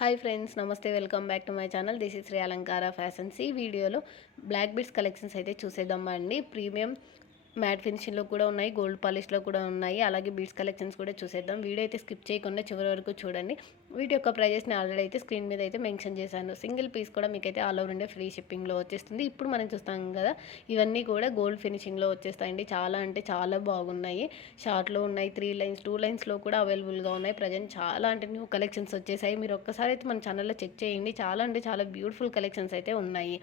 Hi friends, నమస్తే. Welcome back to my channel. This is Shri Alankara fashions. ఈ వీడియోలో black beads collections అయితే చూసేద్దామా అండి. ప్రీమియం మ్యాట్ ఫినిషింగ్లో కూడా ఉన్నాయి, గోల్డ్ పాలిష్లో కూడా ఉన్నాయి. అలాగే బీడ్స్ కలెక్షన్స్ కూడా చూసేద్దాం. వీడియో అయితే స్కిప్ చేయకుండా చివరి వరకు చూడండి. వీటి యొక్క ప్రైజెస్ని ఆల్రెడీ అయితే స్క్రీన్ మీద అయితే మెన్షన్ చేశాను. సింగిల్ పీస్ కూడా మీకైతే ఆల్ ఓవర్ ఇండియా ఫ్రీ షిప్పింగ్లో వచ్చేస్తుంది. ఇప్పుడు మనం చూస్తాం కదా, ఇవన్నీ కూడా గోల్డ్ ఫినిషింగ్లో వచ్చేస్తాయండి. చాలా అంటే చాలా బాగున్నాయి. షార్ట్లో ఉన్నాయి, 3 లైన్స్ 2 లైన్స్లో కూడా అవైలబుల్గా ఉన్నాయి. ప్రజెంట్ చాలా అంటే న్యూ కలెక్షన్స్ వచ్చేసాయి. మీరు ఒక్కసారి అయితే మన ఛానల్లో చెక్ చేయండి. చాలా అంటే చాలా బ్యూటిఫుల్ కలెక్షన్స్ అయితే ఉన్నాయి.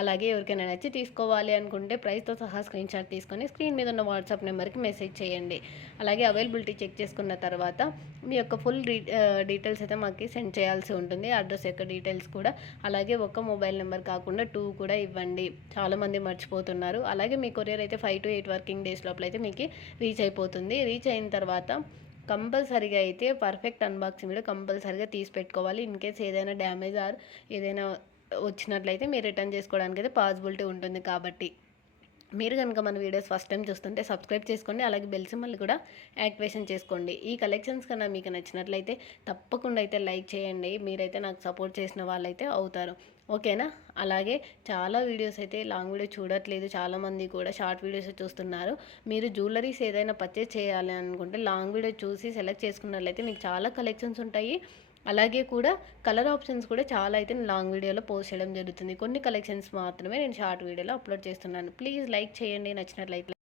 అలాగే ఎవరికైనా నచ్చి తీసుకోవాలి అనుకుంటే ప్రైస్తో సహా స్క్రీన్ షాట్ తీసుకొని స్క్రీన్ మీద ఉన్న వాట్సాప్ నెంబర్కి మెసేజ్ చేయండి. అలాగే అవైలబిలిటీ చెక్ చేసుకున్న తర్వాత మీ యొక్క ఫుల్ డీటెయిల్స్ అయితే మాకు సెండ్ చేయాల్సి ఉంటుంది. అడ్రస్ యొక్క డీటెయిల్స్ కూడా. అలాగే ఒక మొబైల్ నెంబర్ కాకుండా 2 కూడా ఇవ్వండి. చాలామంది మర్చిపోతున్నారు. అలాగే మీ కొరియర్ అయితే 5 to 8 వర్కింగ్ డేస్ లోపల అయితే మీకు రీచ్ అయిపోతుంది. రీచ్ అయిన తర్వాత కంపల్సరీగా అయితే పర్ఫెక్ట్ అన్బాక్సింగ్ వీడియో కంపల్సరీగా తీసి పెట్టుకోవాలి. ఇన్ కేస్ ఏదైనా డ్యామేజ్ ఆర్ ఏదైనా వచ్చినట్లయితే మీరు రిటర్న్ చేసుకోవడానికి అయితే పాసిబిలిటీ ఉంటుంది. కాబట్టి మీరు కనుక మన వీడియోస్ ఫస్ట్ టైం చూస్తుంటే సబ్స్క్రైబ్ చేసుకోండి. అలాగే బెల్ సింబల్ కూడా యాక్టివేషన్ చేసుకోండి. ఈ కలెక్షన్స్ కన్నా మీకు నచ్చినట్లయితే తప్పకుండా అయితే లైక్ చేయండి. మీరైతే నాకు సపోర్ట్ చేసిన వాళ్ళైతే అవుతారు. ఓకేనా? అలాగే చాలా వీడియోస్ అయితే లాంగ్ వీడియో చూడట్లేదు, చాలామంది కూడా షార్ట్ వీడియోస్ చూస్తున్నారు. మీరు జ్యువెలరీస్ ఏదైనా పర్చేస్ చేయాలి అనుకుంటే లాంగ్ వీడియో చూసి సెలెక్ట్ చేసుకున్నట్లయితే మీకు చాలా కలెక్షన్స్ ఉంటాయి. అలాగే కూడా కలర్ ఆప్షన్స్ కూడా చాలా అయితే నేను లాంగ్ వీడియోలో పోస్ట్ చేయడం జరుగుతుంది. కొన్ని కలెక్షన్స్ మాత్రమే నేను షార్ట్ వీడియోలో అప్లోడ్ చేస్తున్నాను. ప్లీజ్ లైక్ చేయండి నచ్చినట్లయితే.